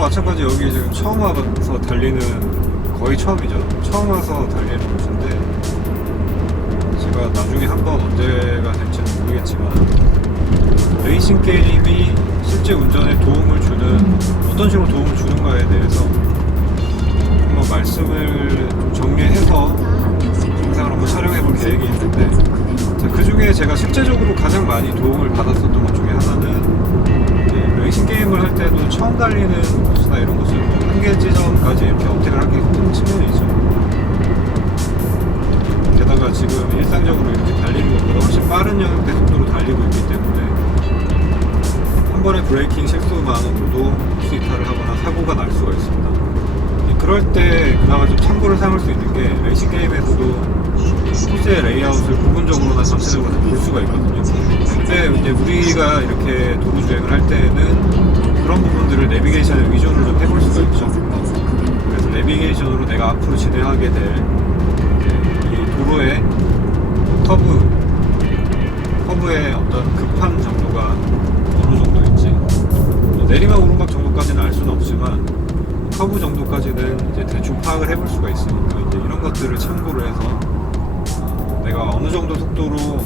마찬가지 여기 지금 처음 와서 달리는, 거의 처음이죠. 처음 와서 달리는 곳인데, 제가 나중에 한번 언제가 될지는 모르겠지만 레이싱 게임이 실제 운전에 도움을 주는, 어떤 식으로 도움을 주는가에 대해서 한번 말씀을 좀 정리해서 영상을 한번 촬영해 볼 계획이 있는데, 그 중에 제가 실제적으로 가장 많이 도움을 받았었던 것 중에 하나는, 레이싱 게임을 할 때도 처음 달리는 코스나 이런 것을 뭐 한계 지점까지 이렇게 어택을 하게 되는 측면이 있죠. 게다가 지금 일상적으로 이렇게 달리는 것보다 훨씬 빠른 영역대 속도로 달리고 있기 때문에 한 번의 브레이킹 실수만으로도 코스 이탈을 하거나 사고가 날 수가 있습니다. 그럴 때 그나마 좀 참고를 삼을 수 있는 게, 레이싱 게임에서도 코스의 레이아웃을 부분적으로나 전체적으로 볼 수가 있거든요. 근데 이제 우리가 이렇게 도로 주행을 할 때는 그런 부분들을 내비게이션에 의존을 좀 해볼 수가 있죠. 그래서 내비게이션으로 내가 앞으로 진행하게 될 이 도로의 커브의 어떤 급한 정도가 어느 정도인지, 뭐 내리막 오르막 정도까지는 알 수는 없지만 커브 정도까지는 이제 대충 파악을 해볼 수가 있으니까, 이제 이런 것들을 참고를 해서 내가 어느 정도 속도로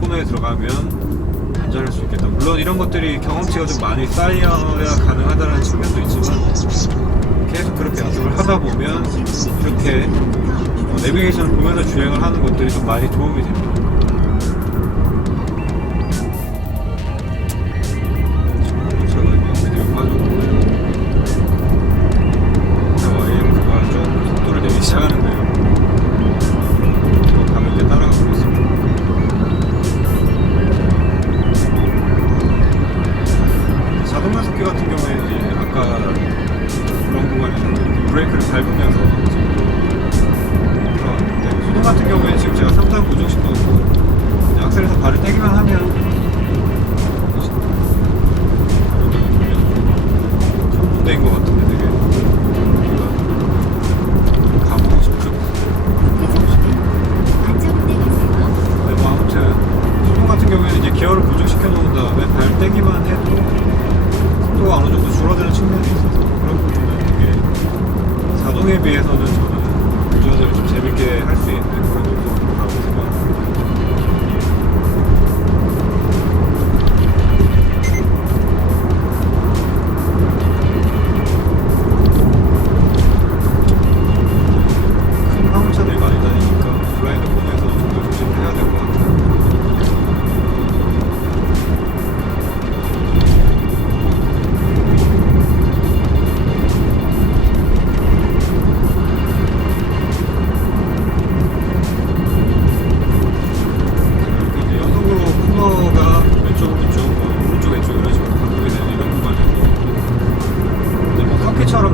코너에 들어가면 안전할 수 있겠다. 물론 이런 것들이 경험치가 좀 많이 쌓여야 가능하다는 측면도 있지만, 계속 그렇게 연습을 하다 보면 이렇게 내비게이션을 보면서 주행을 하는 것들이 좀 많이 도움이 됩니다. 시작하는데요. 더 가볍게 따라가 보겠습니다. 자동 변속기 같은 경우에는 이제 아까 그런 구간에서 브레이크를 밟으면서 들어갔는데, 수동 같은 경우에는 지금 제가 3단 고정시켜놓고 악셀에서 발을 떼기만 하면 천 군데인 것 같은데 되게 기어를 고정시켜 놓은 다음에 발 떼기만 해도 속도가 어느 정도 줄어드는 측면이 있어서, 그런 부분은 되게 자동에 비해서는 저는 운전을 좀 재밌게 할 수 있는 그런 요소라고 생각합니다. 큰 화물차들이 많이 다니니까 블라인드 코너에서 정말 조심을 해야 될 것 같아요.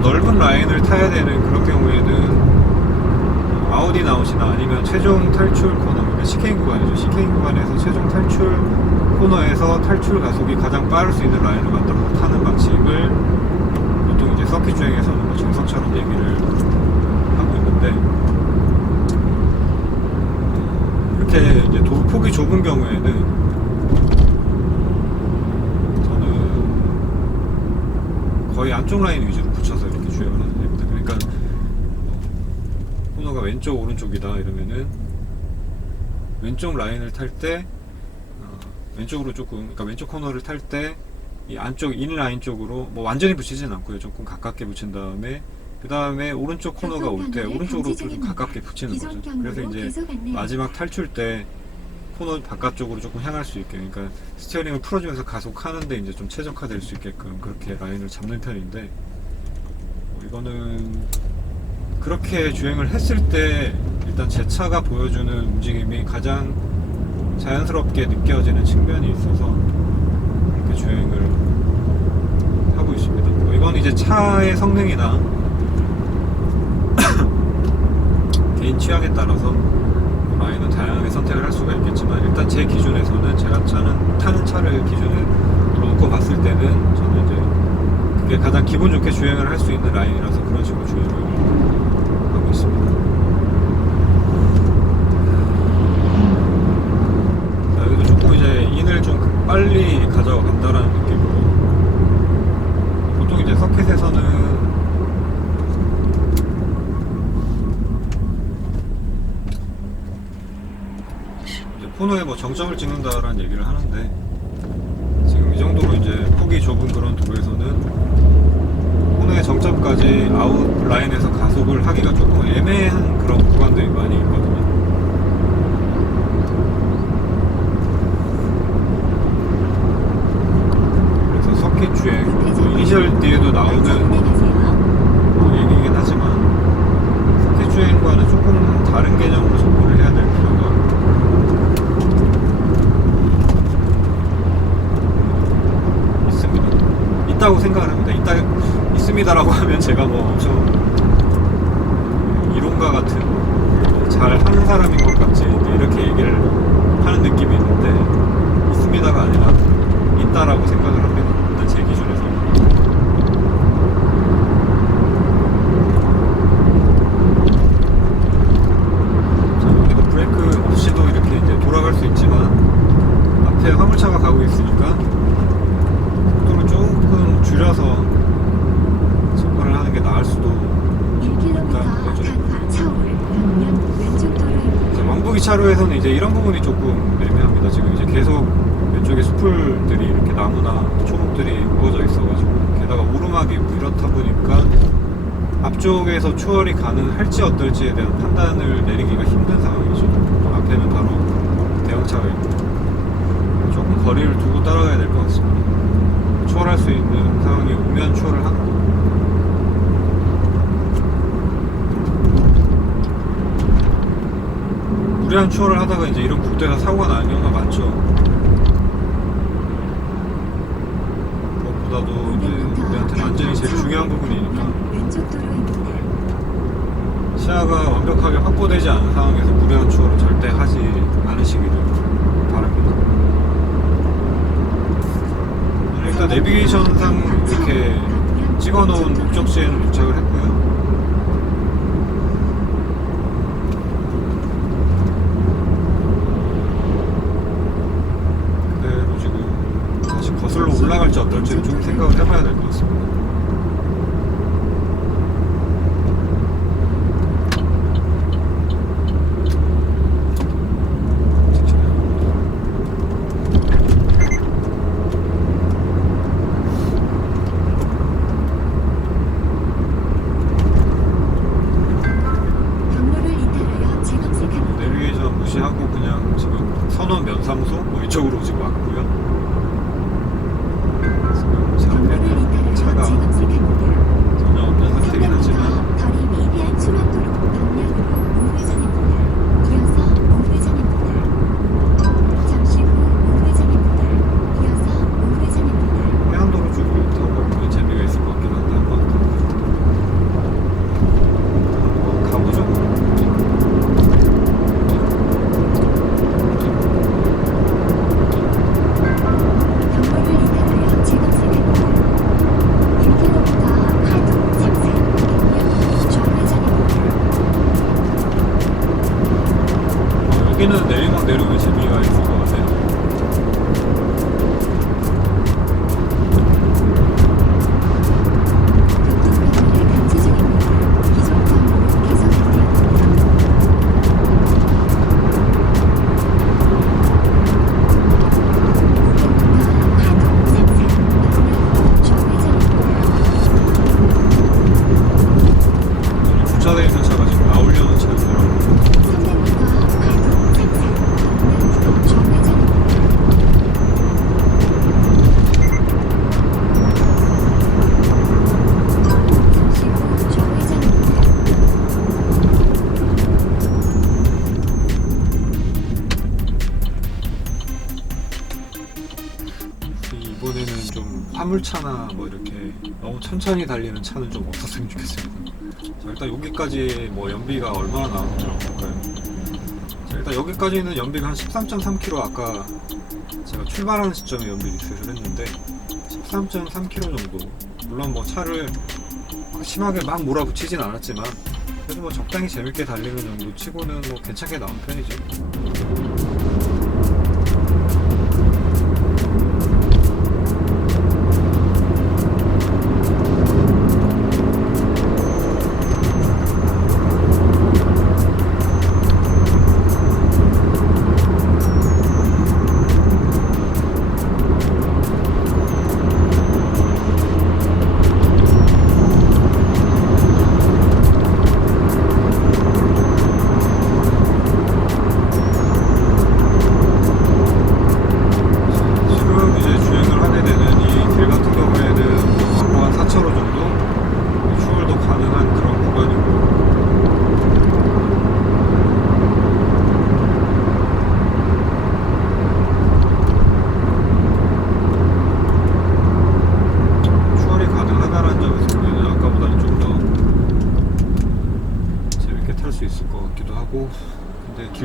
넓은 라인을 타야 되는 그런 경우에는 아웃 아웃이나 아니면 최종 탈출 코너, 그러니까 CK인 구간이죠. CK인 구간에서 최종 탈출 코너에서 탈출 가속이 가장 빠를 수 있는 라인을 만들어서 타는 방식을 보통 이제 서킷 주행에서는 뭐 정석처럼 얘기를 하고 있는데, 이렇게 이제 도폭이 좁은 경우에는 거의 안쪽 라인 위주로 붙여서 이렇게 주행을 하면 됩니다. 그러니까 코너가 왼쪽 오른쪽이다 이러면은 왼쪽 라인을 탈 때 왼쪽으로 조금, 그러니까 왼쪽 코너를 탈 때 이 안쪽 인 라인 쪽으로 뭐 완전히 붙이진 않고요. 조금 가깝게 붙인 다음에 그 다음에 오른쪽 코너가 올 때 오른쪽으로 좀 가깝게 붙이는 거죠. 그래서 이제 마지막 탈출 때 코너 바깥쪽으로 조금 향할 수 있게, 그러니까 스티어링을 풀어주면서 가속하는데 이제 좀 최적화될 수 있게끔 그렇게 라인을 잡는 편인데, 이거는 그렇게 주행을 했을 때 일단 제 차가 보여주는 움직임이 가장 자연스럽게 느껴지는 측면이 있어서 그렇게 주행을 하고 있습니다. 뭐 이건 이제 차의 성능이나 개인 취향에 따라서 라인은 다양하게 선택을 할 수가 있겠지만, 일단 제 기준에서는 제가 타는 차를 기준으로 놓고 봤을 때는 저는 이제 그게 가장 기분 좋게 주행을 할 수 있는 라인이라서 그런 식으로 주행을 하고 있습니다. 자, 여기도 조금 이제 인을 좀 빨리 가져간다라는 느낌으로, 보통 이제 서킷에서는 코너에 뭐 정점을 찍는다라는 얘기를 하는데, 지금 이 정도로 이제 폭이 좁은 그런 도로에서는 코너의 정점까지 아웃라인에서 가속을 하기가 조금 애매한 그런 구간들이 많이 있거든요. 그래서 서킷 주행, 이니셜 뒤에도 나오는 얘기이긴 하지만 서킷 주행과는 조금 다른 개념으로 접근을 해야 될 필요가 있습니다. 있다고 생각을 합니다. 있습니다라고 하면 제가 뭐 엄청 이론가 같은 잘 하는 사람인 것 같이 이렇게 얘기를 하는 느낌이 있는데, 있습니다가 아니라 있다라고 생각을 합니다. 일단 제 기준에서. 자, 여기도 브레이크 없이도 이렇게 이제 돌아갈 수 있지만 앞에 화물차가 가고 있으니까 속도를 조금 줄여서 접근을 하는 게 나을 수도 있다는 거죠. 왕복이 차로에서는 이제 이런 부분이 조금 애매합니다. 지금 이제 계속 왼쪽에 숲들이 이렇게 나무나 초목들이 우거져 있어가지고, 게다가 오르막이고 이렇다 보니까 앞쪽에서 추월이 가능할지 어떨지에 대한 판단을 내리기가 힘든 상황이죠. 앞에는 바로 대형차가 있고 조금 거리를 두고 따라가야 될 것 같습니다. 추월할 수 있는 상황이 오면 추월을 하는 거고, 무리한 추월을 하다가 이제 이런 국도에서 사고가 나는 경우가 많죠. 무엇보다도 이제 우리한테는 안전이 제일 중요한 부분이니까 시야가 완벽하게 확보되지 않은 상황에서 무리한 추월은 절대 하지 않으시기를 바랍니다. 일단 내비게이션상 이렇게 찍어놓은 목적지에는 도착을 했고요. 그대로 지금 다시 거슬러 올라갈지 어떨지는 좀 생각을 해봐야 될 것 같습니다. 내비게이션 무시하고 그냥 지금 선원 면사무소 뭐 이쪽으로 지금 왔고요. 지금 제 앞에는 차가 전혀 없는 상태긴 하지만 해안도로 쪽으로 타고 가면 재미가 있을 것 같긴 한데 한번 가보죠. 여기는 내리막 내리면 재미가 있을 것 같아요. 주차되어 있는 차가 지금 나오려는 차였어요. 이번에는 좀 화물차나 뭐 이렇게 너무 천천히 달리는 차는 좀 없었으면 좋겠습니다. 자, 일단 여기까지 뭐 연비가 얼마나 나오는지 한번 볼까요? 자, 일단 여기까지는 연비가 한 13.3km, 아까 제가 출발하는 시점에 연비 리셋을 했는데 13.3km 정도. 물론 뭐 차를 심하게 막 몰아붙이진 않았지만 그래도 뭐 적당히 재밌게 달리는 정도 치고는 뭐 괜찮게 나온 편이죠.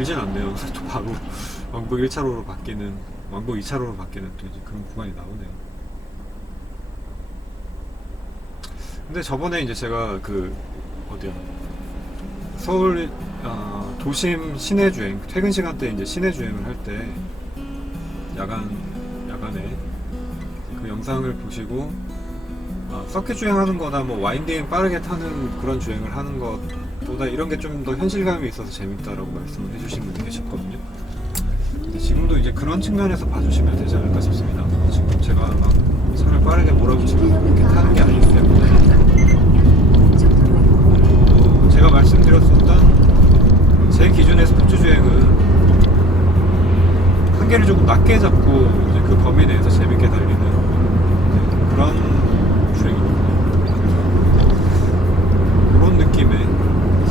길진 않네요. 또 바로 왕복 1차로로 바뀌는, 왕복 2차로로 바뀌는 또 이제 그런 구간이 나오네요. 근데 저번에 이제 제가 그 어디야, 서울 도심 시내 주행, 퇴근 시간대 이제 시내 주행을 할 때 야간에 그 영상을 보시고 서킷 주행하는 거나 뭐 와인딩 빠르게 타는 그런 주행을 하는 것보다 이런 게 좀 더 현실감이 있어서 재밌다라고 말씀을 해주신 분이 계셨거든요. 근데 지금도 이제 그런 측면에서 봐주시면 되지 않을까 싶습니다. 지금 제가 막 차를 빠르게 몰아붙이면서 그렇게 타는 게 아니기 때문에 제가 말씀드렸었던 제 기준의 스포츠 주행은 한계를 조금 낮게 잡고 이제 그 범위 내에서 재밌게 달리는 그런 주행입니다. 그런 느낌의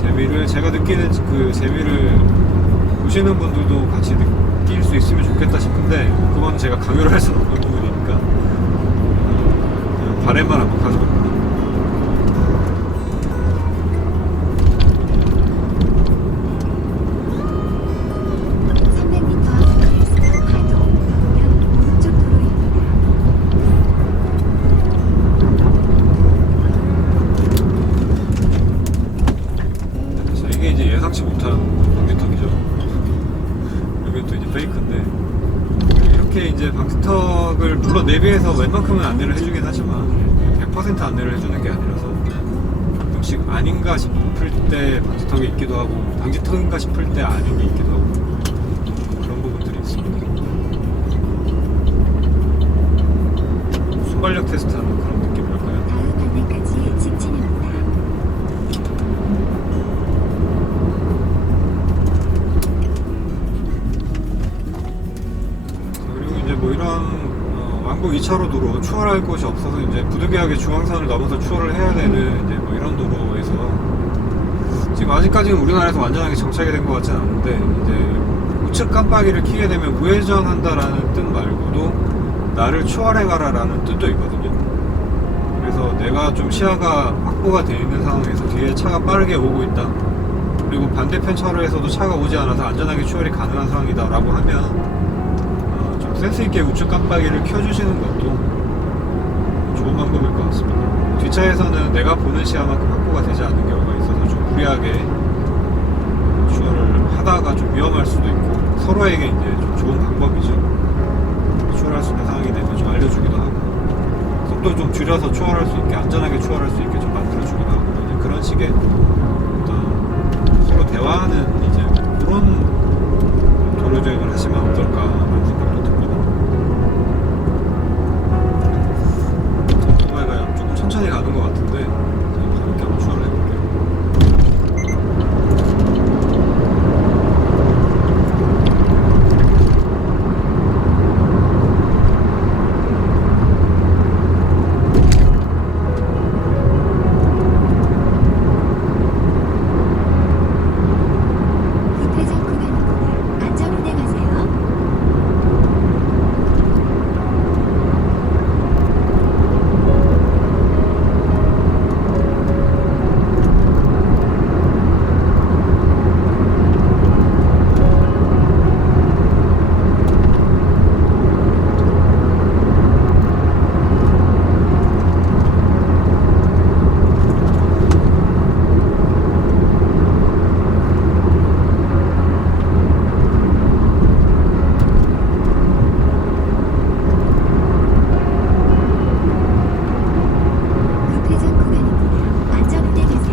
재미를, 제가 느끼는 그 재미를 보시는 분들도 같이 느낄 수 있으면 좋겠다 싶은데, 그건 제가 강요를 할 수는 없는 부분이니까 그냥 바램만 한번 가져봅니다. 예상치 못한 방지턱이죠. 여기 또 이제 페이크인데, 이렇게 이제 방지턱을 물론 내비에서 웬만큼은 안내를 해주긴 하지만 100% 안내를 해주는 게 아니라서 가끔씩 아닌가 싶을 때 방지턱이 있기도 하고, 방지턱인가 싶을 때 아닌 게 있기도 하고, 그런 부분들이 있습니다. 순발력 테스트하는 그런 느낌이랄까요? 다음 안내까지 직진입니다. 뭐 이런 왕복 2차로 도로, 추월할 곳이 없어서 이제 부득이하게 중앙선을 넘어서 추월을 해야 되는 이제 뭐 이런 도로에서 지금 아직까지는 우리나라에서 완전하게 정착이 된 것 같지는 않은데, 이제 우측 깜빡이를 켜게 되면 우회전한다라는 뜻 말고도 나를 추월해가라라는 뜻도 있거든요. 그래서 내가 좀 시야가 확보가 되어 있는 상황에서 뒤에 차가 빠르게 오고 있다, 그리고 반대편 차로에서도 차가 오지 않아서 안전하게 추월이 가능한 상황이다 라고 하면 센스있게 우측 깜빡이를 켜주시는 것도 좋은 방법일 것 같습니다. 뒷차에서는 내가 보는 시야만큼 확보가 되지 않는 경우가 있어서 좀 무리하게 추월을 하다가 좀 위험할 수도 있고, 서로에게 이제 좀 좋은 방법이죠. 추월할 수 있는 상황이 되면 좀 알려주기도 하고, 속도 좀 줄여서 추월할 수 있게, 안전하게 추월할 수 있게 좀 만들어주기도 하고, 이제 그런 식의 어떤 서로 대화하는 이제 그런 도로주행을 하시면 어떨까 하는 생각도 듭니다. 조금 천천히 가는 것 같은데 가볍게 한번 추월을 해볼게요. 급회전 구간입니다. 안전 운행하세요. 급회전 구간입니다. 안전 운행하세요.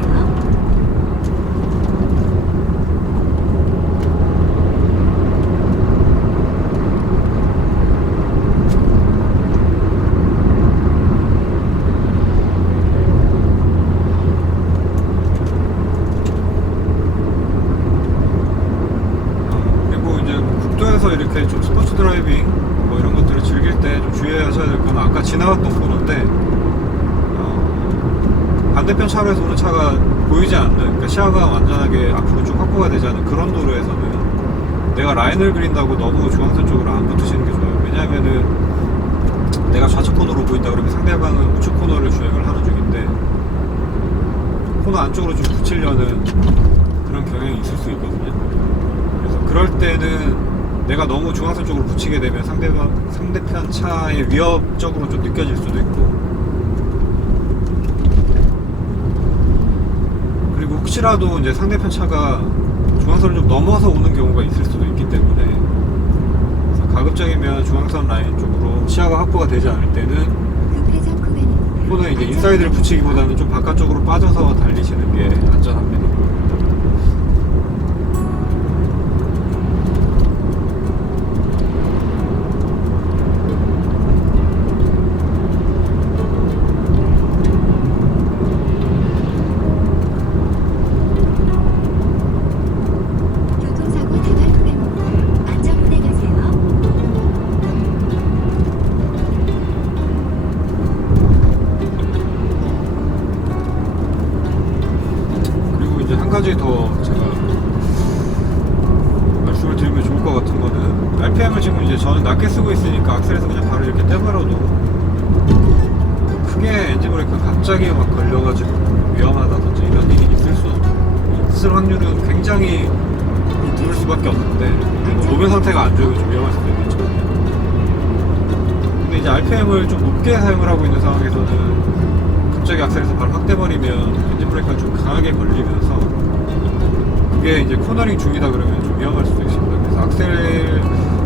그리고 이제 국도에서 이렇게 좀 스포츠 드라이빙 뭐 이런 것들을 즐길 때 좀 주의하셔야 될 건, 아까 지나갔던 코너인데 반대편 차로에서 오는 차가 보이지 않는, 그러니까 시야가 완전하게 앞으로 쭉 확보가 되지 않는 그런 도로에서는 내가 라인을 그린다고 너무 중앙선 쪽으로 안 붙으시는 게 좋아요. 왜냐하면은 내가 좌측 코너로 보인다 그러면 상대방은 우측 코너를 주행을 하는 중인데 코너 안쪽으로 좀 붙이려는 그런 경향이 있을 수 있거든요. 그래서 그래서 그럴 때는 내가 너무 중앙선 쪽으로 붙이게 되면 상대편 차의 위협적으로 좀 느껴질 수도 있고, 그리고 혹시라도 이제 상대편 차가 중앙선을 좀 넘어서 오는 경우가 있을 수도 있기 때문에, 그래서 가급적이면 중앙선 라인 쪽으로 시야가 확보가 되지 않을 때는 급회전 구간입니다. 코너에 이제 인사이드를 붙이기보다는 좀 바깥쪽으로 빠져서 달리시는 게 안전합니다. 교통사고 다발 구간입니다. 안전운행 하세요. 그리고 이제 한 가지 더 제가 말씀을 드리면 좋을 것 같은 거는, RPM을 지금 이제 저는 낮게 쓰고 있으니까 악셀에서 그냥 바로 이렇게 떼버려도 크게 엔진 브레이크가 갑자기 막 걸려가지고 위험하다든지 이런 일이 있을 확률은 굉장히 높을 수밖에 없는데, 뭐 노면 상태가 안 좋으면 좀 위험할 수도 있겠죠. 근데 이제 RPM을 좀 높게 사용을 하고 있는 상황에서는 갑자기 악셀에서 바로 확 떼버리면 엔진 브레이크가 좀 강하게 걸리면서, 그게 이제 코너링 중이다 그러면 좀 위험할 수도 있습니다. 그래서 악셀,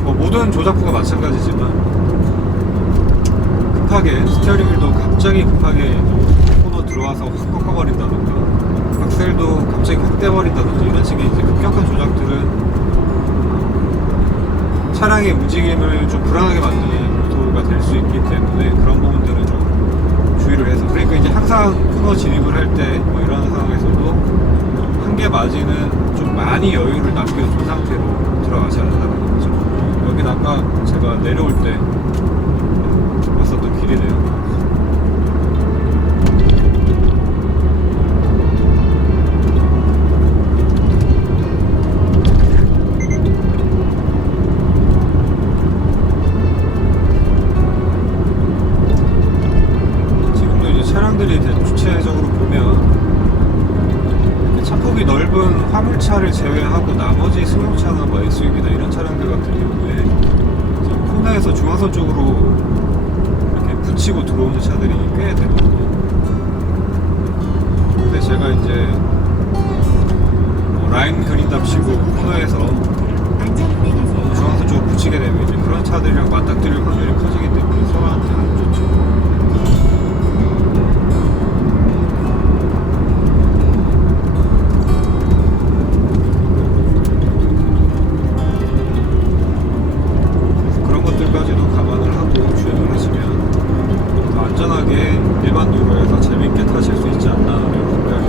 모든 조작부가 마찬가지지만 급하게 스티어링 휠도 갑자기 급하게 코너 들어와서 확 꺾어버린다던가, 악셀도 갑자기 확 떼버린다든지 이런 식의 이제 급격한 조작들은 차량의 움직임을 좀 불안하게 만드는 요소가 될 수 있기 때문에, 그런 부분들은 좀 주의를 해서, 그러니까 이제 항상 코너 진입을 할 때 뭐 이런 상황에서도 한계 마진은 좀 많이 여유를 남겨준 상태로 들어가셔야 한다는 거죠. 여긴 아까 제가 내려올 때 왔었던 길이네요. 지금도 이제 차량들이 주체적으로 보면 차폭이 넓은 화물차를 제외하고 나머지 승용차나 뭐 SUV나 이런 차량들 같은 경우에 지금 코너에서 중앙선 쪽으로 이렇게 붙이고 들어오는 차들이 꽤 되거든요. 근데 제가 이제 라인 그린답시고 코너에서 안전운행 하세요. 중앙선 쪽으로 붙이게 되면 이제 그런 차들이랑 맞닥뜨릴 확률이 커지기 때문에 서로한테 안 좋죠. 까지도 감안을 하고 주행을 하시면 더 안전하게 일반 도로에서 재밌게 타실 수 있지 않나 이런 생각이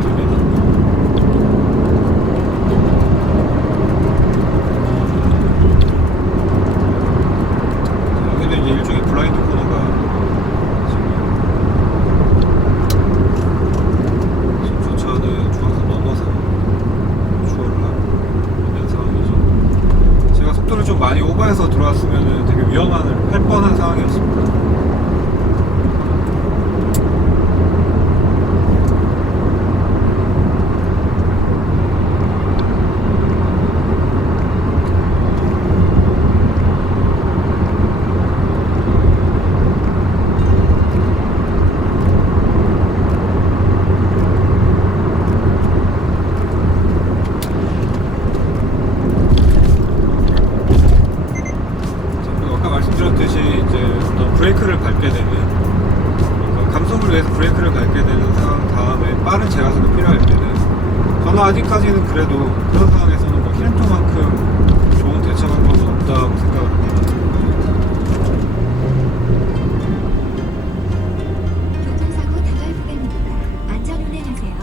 듭니다. 여기도 이제 일종의 블라인드 코너가 지금 저 차는 중앙선 넘어서 추월을 하고 있는 상황이죠. 제가 속도를 좀 많이 오버해서 들어왔으면 되게 할 뻔한 상황이었습니다. 말씀드렸듯이 이제 어떤 브레이크를 밟게 되면, 그러니까 감속을 위해서 브레이크를 밟게 되는 상황 다음에 빠른 제가속이 필요할 때는, 저는 아직까지는 그래도 그런 상황에서는 뭐 힐토만큼 좋은 대처 방법은 없다고 생각을 합니다. 교통사고 다발 구간입니다. 안전운행 하세요.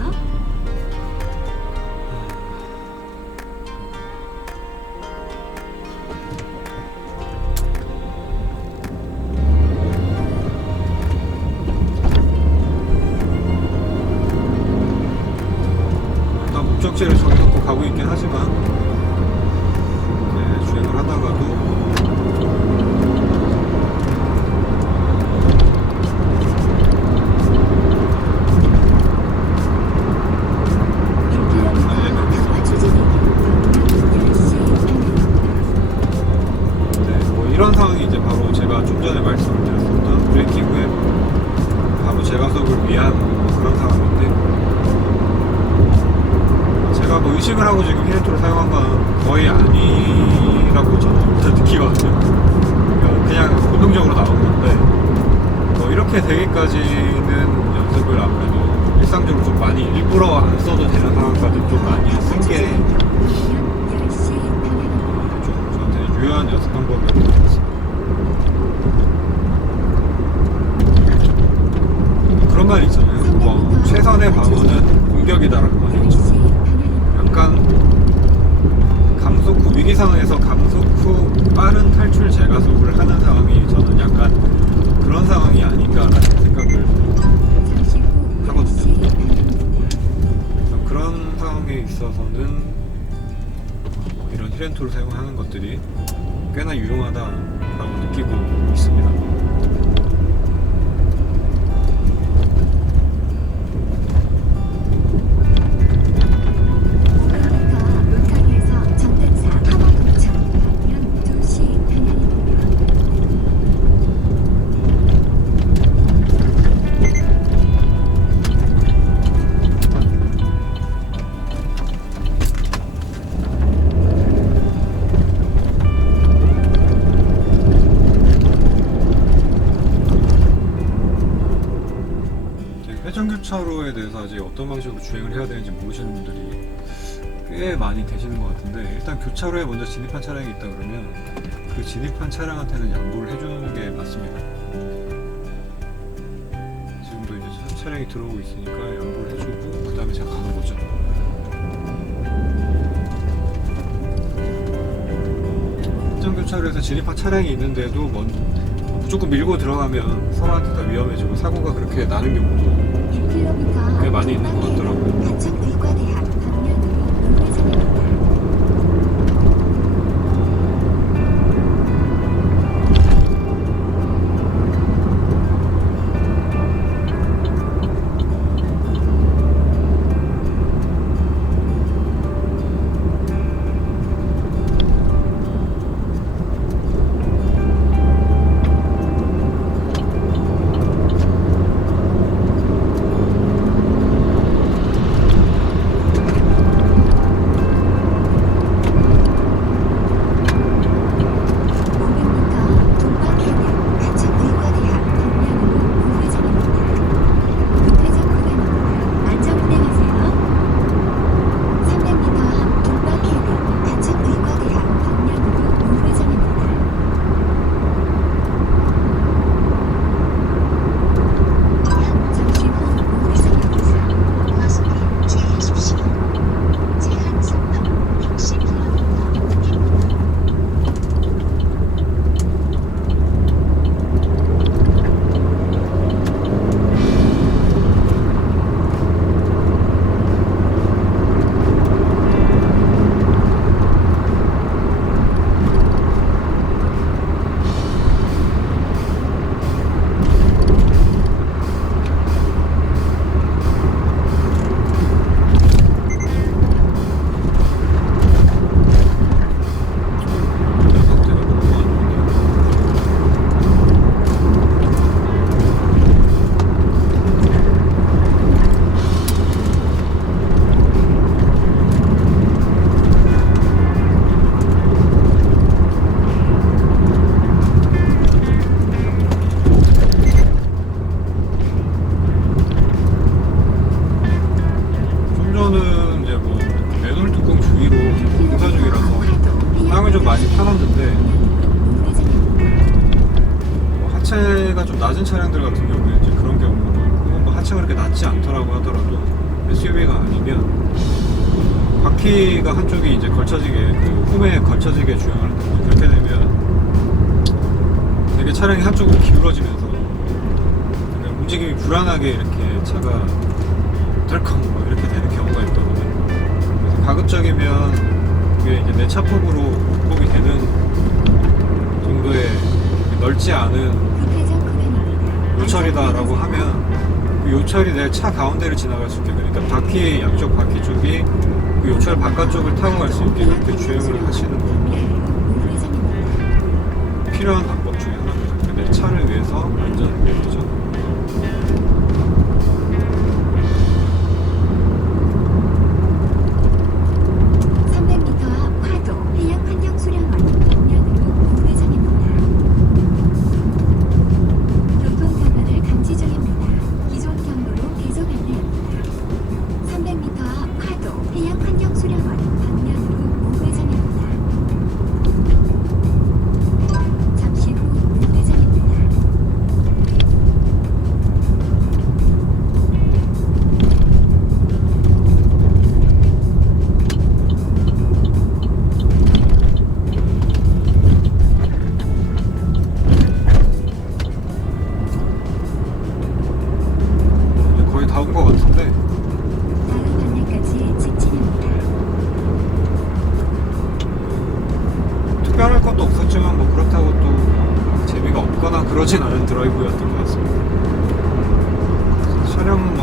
목적지를 정해놓고 가고 있긴 하지만, 주행을 하다가도 위한 뭐 그런 상황인데, 제가 뭐 의식을 하고 지금 히렌토를 사용한 건 거의 아니라고 저는 일단 느끼거든요. 그냥 본능적으로 나온 건데, 뭐 이렇게 되기까지는 연습을 아무래도 일상적으로 좀 많이 일부러 안 써도 되는 상황까지 좀 많이 쓴 게 좀 저한테 유효한 연습 방법이었던 것 같습니다. 그런 말이 있잖아요. 뭐 최선의 방어는 공격이다라는 말이 있죠. 약간 감속 후 위기 상황에서 감속 후 빠른 탈출 재가속을 하는 상황이 저는 약간 그런 상황이 아닌가라는 생각을 하거든요. 그런 상황에 있어서는 뭐 이런 히렌토를 사용하는 것들이 꽤나 유용하다라고 느끼고 있습니다. 회전교차로에 대해서 아직 어떤 방식으로 주행을 해야 되는지 모르시는 분들이 꽤 많이 계시는 것 같은데, 일단 교차로에 먼저 진입한 차량이 있다 그러면 그 진입한 차량한테는 양보를 해주는 게 맞습니다. 지금도 이제 차량이 들어오고 있으니까 양보를 해주고 그 다음에 제가 가는 거죠. 회전교차로에서 진입한 차량이 있는데도 무조건 밀고 들어가면 서로한테 다 위험해지고 사고가 그렇게 나는 경우도 꽤 많이 있는 것 같더라고요. 하체가 좀 낮은 차량들 같은 경우에 이제 그런 경우는 뭐 하체가 그렇게 낮지 않더라고 하더라도 SUV가 아니면 바퀴가 한쪽이 이제 걸쳐지게 그 홈에 걸쳐지게 주행을 하는데 그렇게 되면 되게 차량이 한쪽으로 기울어지면서 움직임이 불안하게 이렇게 차가 덜컹 뭐 이렇게 되는 경우가 있거든요. 그래서 가급적이면 그게 이제 내 차폭으로 극복이 되는 정도의 넓지 않은 요철이다라고 하면 그 요철이 내 차 가운데를 지나갈 수 있게, 그러니까 바퀴 양쪽 바퀴 쪽이 그 요철 바깥쪽을 타고 갈 수 있게 그렇게 주행을 하시는 것도 필요한 방법 중에 하나입니다. 내 차를 위해서 안전을 위해서.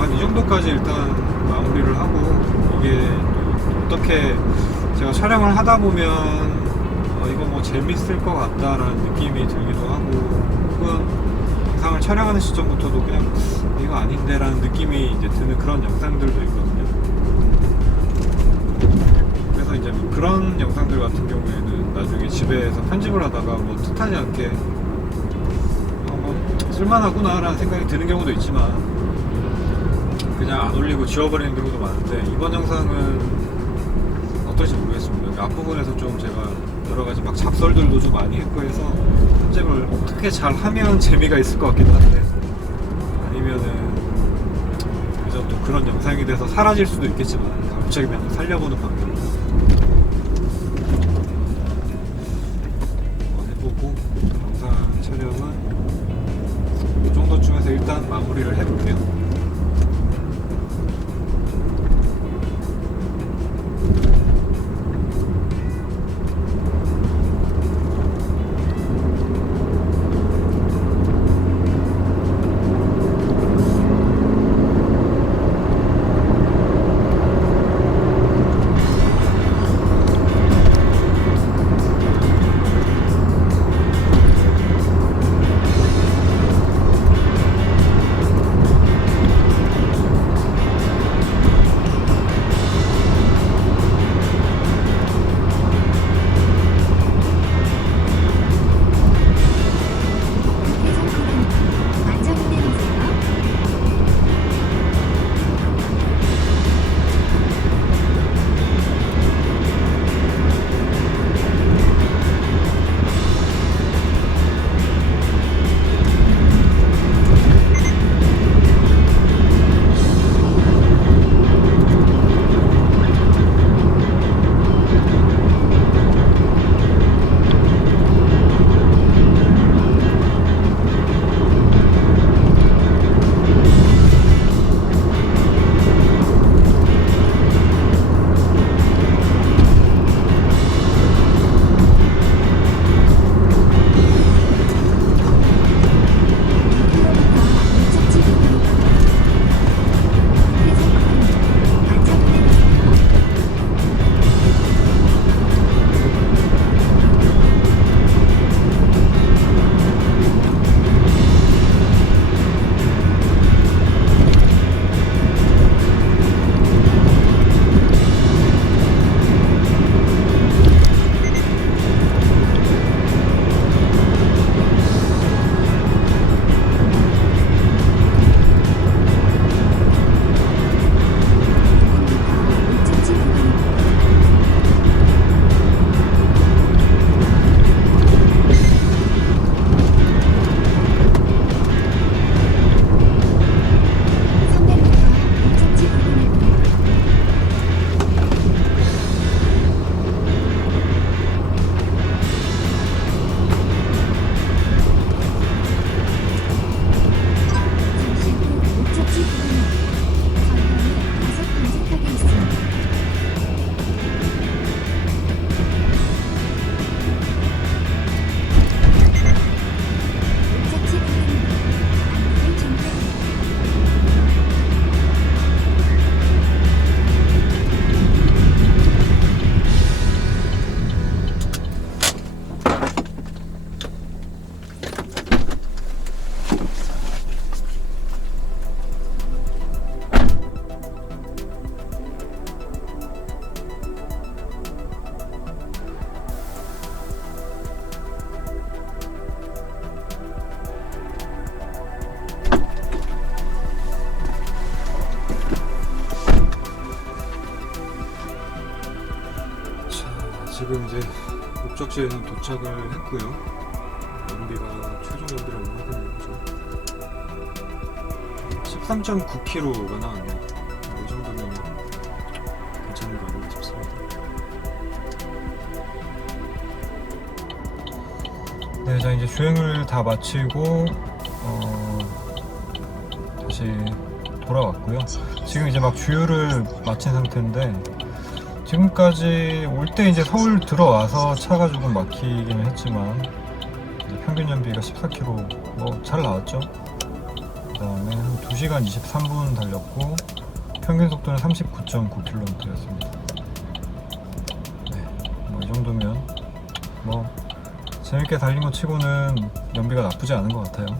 한 이 정도까지 일단 마무리를 하고, 이게 또 어떻게 제가 촬영을 하다 보면 이거 뭐 재밌을 것 같다라는 느낌이 들기도 하고, 혹은 영상을 촬영하는 시점부터도 그냥 이거 아닌데 라는 느낌이 이제 드는 그런 영상들도 있거든요. 그래서 이제 뭐 그런 영상들 같은 경우에는 나중에 집에서 편집을 하다가 뭐 뜻하지 않게 뭐 쓸만하구나 라는 생각이 드는 경우도 있지만 그냥 안 올리고 지워버리는 경우도 많은데, 이번 영상은 어떨지 모르겠습니다. 앞부분에서 좀 제가 여러가지 막 잡설들도 좀 많이 했고 해서 편집을 어떻게 잘 하면 재미가 있을 것 같기도 한데, 아니면은 그래서 또 그런 영상이 돼서 사라질 수도 있겠지만 갑자기 그냥 살려보는 방법으로 해보고, 영상 촬영은 이 정도쯤에서 일단 마무리를 해볼게요. 지금 이제 목적지에는 도착을 했고요. 연비가 최종 연비를 확인해보죠. 13.9km가 나왔네요. 이 정도면 괜찮은 거 아닌가 싶습니다. 네, 자 이제 주행을 다 마치고 다시 돌아왔고요. 지금 이제 막 주유를 마친 상태인데, 지금까지 올 때 이제 서울 들어와서 차가 조금 막히기는 했지만 이제 평균 연비가 14km 뭐 잘 나왔죠. 다음에 한 2시간 23분 달렸고 평균 속도는 39.9km였습니다. 네, 뭐 이 정도면 뭐 재밌게 달린 것 치고는 연비가 나쁘지 않은 것 같아요.